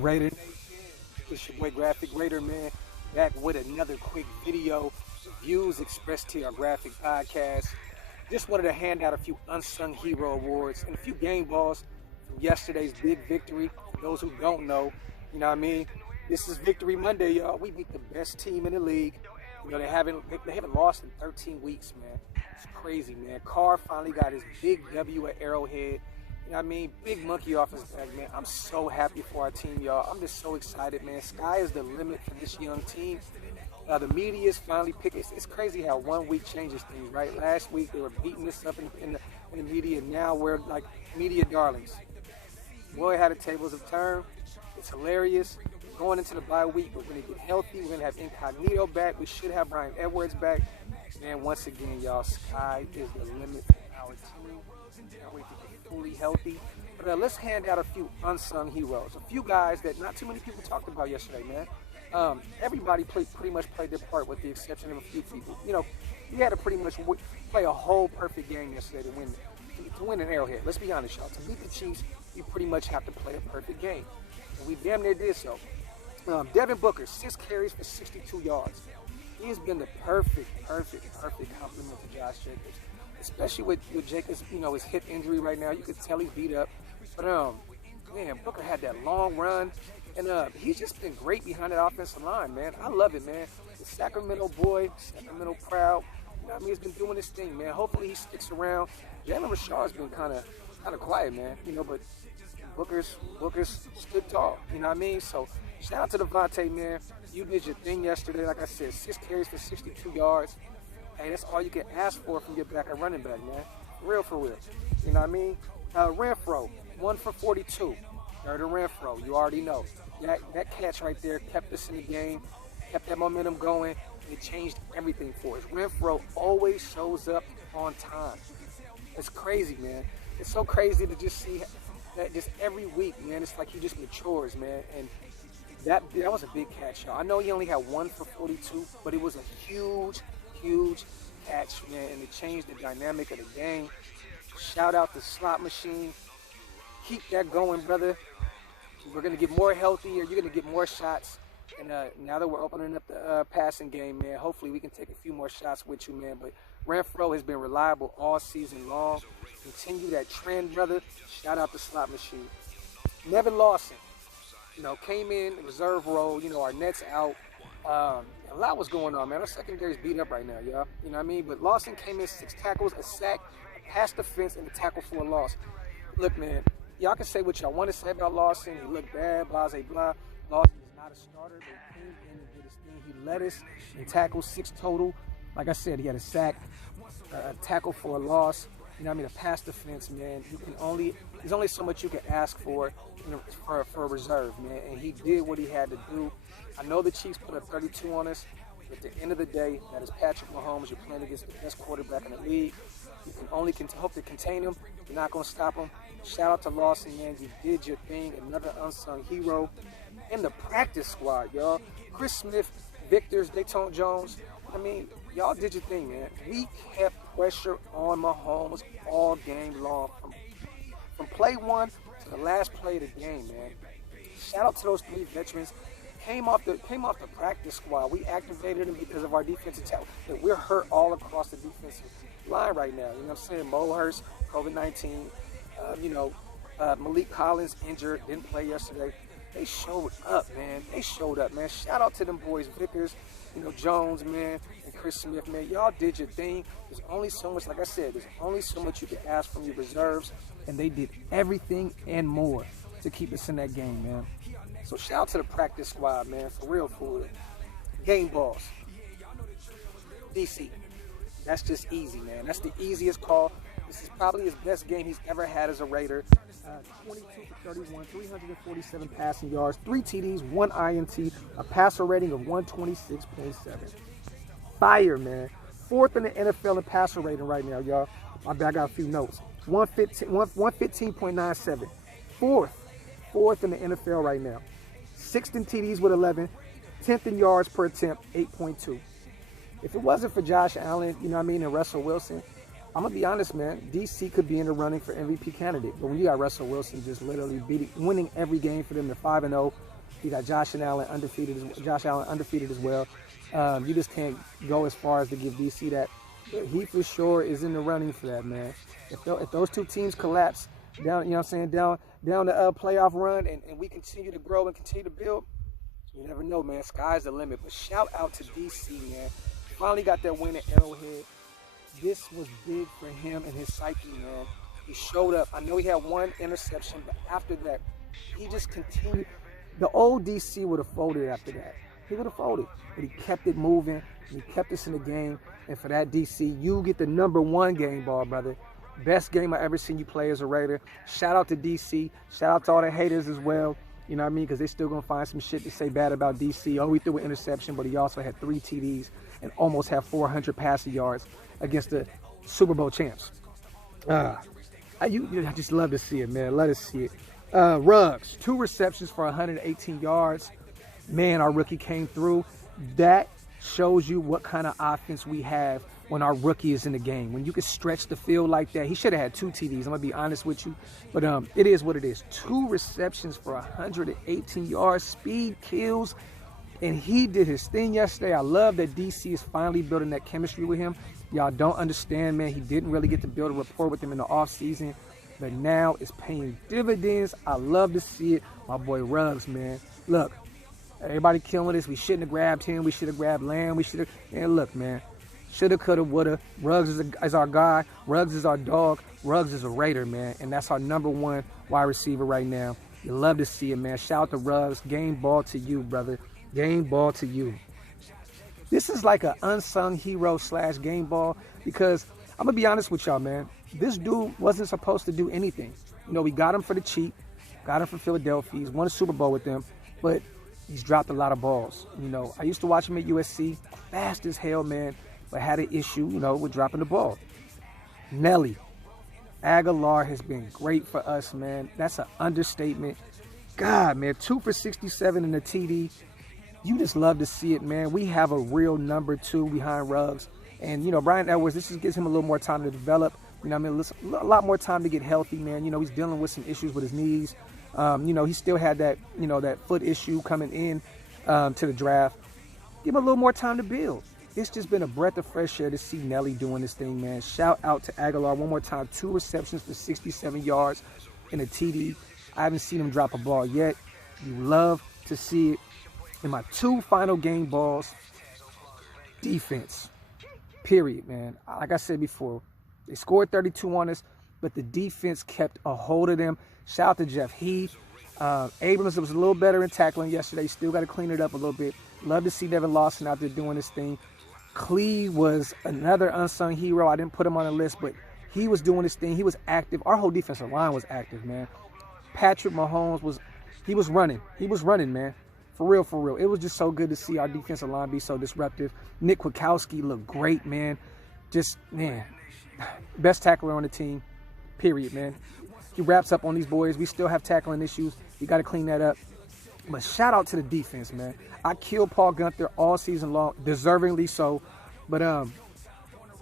Raidernation, it's your boy Graphk Raider, man, back with another quick video. Views expressed to our Graphk podcast. Just wanted to hand out a few Unsung Hero Awards and a few game balls from yesterday's big victory. For those who don't know, you know what I mean? This is Victory Monday, y'all. We beat the best team in the league. You know, they haven't lost in 13 weeks, man. It's crazy, man. Carr finally got his big W at Arrowhead. You know what I mean? Big monkey off his back, man. I'm so happy for our team, y'all. I'm just so excited, man. Sky is the limit for this young team. The media is finally picking. It's crazy how 1 week changes things, right? Last week they were beating us up in the media, and now we're like media darlings. Boy, how the tables have turned. It's hilarious. Going into the bye week, we're going to get healthy. We're going to have Incognito back. We should have Brian Edwards back. Man, once again, y'all, Sky is the limit for our team. Can't wait to get fully healthy. But let's hand out a few unsung heroes. A few guys that not too many people talked about yesterday, man. Everybody pretty much played their part with the exception of a few people. You know, you had to pretty much play a whole perfect game yesterday to win an Arrowhead. Let's be honest, y'all. To beat the Chiefs, you pretty much have to play a perfect game. And we damn near did so. Devin Booker, 6 carries for 62 yards. He has been the perfect complement to Josh Jacobs. Especially with Jacobs, you know, his hip injury right now. You could tell he's beat up. But, man, Booker had that long run. And he's just been great behind that offensive line, man. I love it, man. The Sacramento boy, Sacramento proud. You know what I mean? He's been doing his thing, man. Hopefully he sticks around. Jalen Rashard's been kind of quiet, man. You know, but Booker's stood tall. You know what I mean? So shout out to Devontae, man. You did your thing yesterday. Like I said, 6 carries for 62 yards. Hey, that's all you can ask for from your back at running back, man. For real. You know what I mean? Renfro, 1 for 42. Third Renfro, you already know. That catch right there kept us in the game, kept that momentum going, and it changed everything for us. Renfro always shows up on time. It's crazy, man. It's so crazy to just see that just every week, man. It's like he just matures, man. And that was a big catch, y'all. I know he only had 1 for 42, but it was a huge catch, man, and it changed the dynamic of the game. Shout out to Slot Machine. Keep that going, brother. We're going to get more healthier. You're going to get more shots. And now that we're opening up the passing game, man, hopefully we can take a few more shots with you, man. But Renfro has been reliable all season long. Continue that trend, brother. Shout out to Slot Machine. Nevin Lawson, you know, came in, reserve role. You know, our net's out. A lot was going on, man. Our secondary's beat up right now, y'all. You know what I mean? But Lawson came in, 6 tackles, a sack, a pass defense, and a tackle for a loss. Look, man, y'all can say what y'all want to say about Lawson. He looked bad, blah, blah. Lawson is not a starter, but he came in and did his thing. He led us in tackles, 6 total. Like I said, he had a sack, a tackle for a loss. You know what I mean? A pass defense, man. There's only so much you can ask for, you know, for a reserve, man. And he did what he had to do. I know the Chiefs put a 32 on us. But at the end of the day, that is Patrick Mahomes. You're playing against the best quarterback in the league. You can only hope to contain him. You're not going to stop him. Shout out to Lawson, man. You did your thing. Another unsung hero. In the practice squad, y'all. Chris Smith, Victor's, Dayton Jones. I mean, y'all did your thing, man. We kept pressure on Mahomes all game long. From play 1 to the last play of the game, man. Shout out to those 3 veterans. Came off the practice squad. We activated them because of our defensive talent. We're hurt all across the defensive line right now. You know what I'm saying? Mo Hurst, COVID-19. Malik Collins injured, didn't play yesterday. They showed up, man. Shout out to them boys, Vickers, you know, Jones, man, and Chris Smith, man. Y'all did your thing. There's only so much, like I said, there's only so much you can ask from your reserves, and they did everything and more to keep us in that game, man. So shout out to the practice squad, man, for real. Game balls. DC. That's just easy, man. That's the easiest call. This is probably his best game he's ever had as a Raider. 22 for 31, 347 passing yards, 3 TDs, 1 INT, a passer rating of 126.7. Fire, man. 4th in the NFL in passer rating right now, y'all. I got a few notes. 115.97. 4th in the NFL right now. 6th in TDs with 11. 10th in yards per attempt, 8.2. If it wasn't for Josh Allen, you know what I mean, and Russell Wilson, I'm going to be honest, man. DC could be in the running for MVP candidate. But when you got Russell Wilson just literally winning every game for them, they're 5-0. You got Josh Allen undefeated as well. You just can't go as far as to give DC that. He for sure is in the running for that, man. If those two teams collapse down, you know what I'm saying, down the playoff run, and we continue to grow and continue to build, you never know, man. Sky's the limit. But shout out to DC, man. Finally got that win at Arrowhead. This was big for him and his psyche, man. He showed up. I know he had one interception, but after that, he just continued. The old DC would have folded after that. He would have folded. But he kept it moving. He kept us in the game. And for that, DC, you get the #1 game ball, brother. Best game I ever seen you play as a Raider. Shout out to DC. Shout out to all the haters as well. You know what I mean? Because they still going to find some shit to say bad about DC. Oh, he threw an interception, but he also had 3 TDs and almost had 400 passing yards against the Super Bowl champs. I just love to see it, man. Let us see it. Ruggs, 2 receptions for 118 yards. Man, our rookie came through. That shows you what kind of offense we have when our rookie is in the game. When you can stretch the field like that. He should have had 2 TDs. I'm going to be honest with you. But it is what it is. 2 receptions for 118 yards. Speed kills. And he did his thing yesterday. I love that DC is finally building that chemistry with him. Y'all don't understand, man. He didn't really get to build a rapport with him in the offseason. But now it's paying dividends. I love to see it. My boy Ruggs, man. Look, everybody killing us. We shouldn't have grabbed him. We should have grabbed Lamb. We should have. And look, man. Shoulda, coulda, woulda. Ruggs is our guy. Ruggs is our dog. Ruggs is a Raider, man. And that's our #1 wide receiver right now. You love to see it, man. Shout out to Ruggs. Game ball to you, brother. Game ball to you. This is like an unsung hero / game ball because I'm going to be honest with y'all, man. This dude wasn't supposed to do anything. You know, we got him for the cheap. Got him from Philadelphia. He's won a Super Bowl with them. But he's dropped a lot of balls. You know, I used to watch him at USC. Fast as hell, man. But had an issue, you know, with dropping the ball. Nelly Aguilar has been great for us, man. That's an understatement. God, man, 2 for 67 in the TD. You just love to see it, man. We have a real #2 behind Ruggs. And, you know, Brian Edwards, this just gives him a little more time to develop. You know what I mean? A lot more time to get healthy, man. You know, he's dealing with some issues with his knees. You know, he still had that, you know, that foot issue coming in to the draft. Give him a little more time to build. It's just been a breath of fresh air to see Nelly doing this thing, man. Shout out to Aguilar one more time. 2 receptions for 67 yards in a TD. I haven't seen him drop a ball yet. You love to see it. In my 2 final game balls, defense, period, man. Like I said before, they scored 32 on us, but the defense kept a hold of them. Shout out to Jeff Heath. Abrams was a little better in tackling yesterday. Still got to clean it up a little bit. Love to see Devin Lawson out there doing this thing. Clee was another unsung hero. I didn't put him on the list, but he was doing his thing. He was active. Our whole defensive line was active, man. Patrick Mahomes was running. He was running, man. For real, for real. It was just so good to see our defensive line be so disruptive. Nick Kwiatkowski looked great, man. Just, man, best tackler on the team, period, man. He wraps up on these boys. We still have tackling issues. You got to clean that up. But shout out to the defense, man. I killed Paul Gunther all season long, deservingly so. But,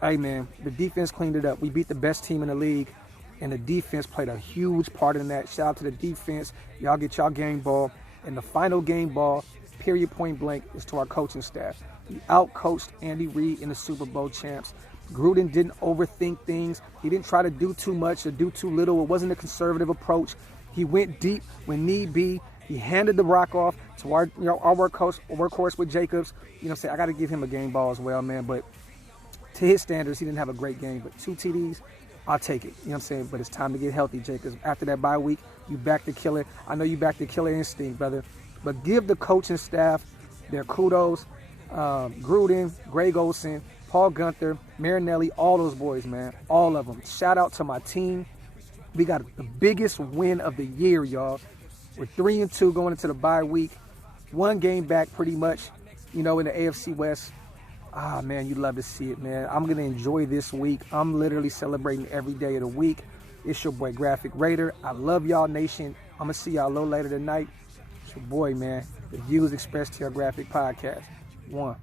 hey, man, the defense cleaned it up. We beat the best team in the league, and the defense played a huge part in that. Shout out to the defense. Y'all get y'all game ball. And the final game ball, period, point blank, is to our coaching staff. We out-coached Andy Reid in the Super Bowl champs. Gruden didn't overthink things. He didn't try to do too much or do too little. It wasn't a conservative approach. He went deep when need be. He handed the rock off to our workhorse with Jacobs. You know what I'm saying? I got to give him a game ball as well, man. But to his standards, he didn't have a great game. But 2 TDs, I'll take it. You know what I'm saying? But it's time to get healthy, Jacobs. After that bye week, you back to killer. I know you back to killer instinct, brother. But give the coaching staff their kudos. Gruden, Greg Olsen, Paul Gunther, Marinelli, all those boys, man. All of them. Shout out to my team. We got the biggest win of the year, y'all. We're 3-2 going into the bye week. 1 game back pretty much, you know, in the AFC West. Ah, man, you love to see it, man. I'm going to enjoy this week. I'm literally celebrating every day of the week. It's your boy, Graphk Raider. I love y'all, nation. I'm going to see y'all a little later tonight. It's your boy, man. The views expressed to your Graphk podcast. 1.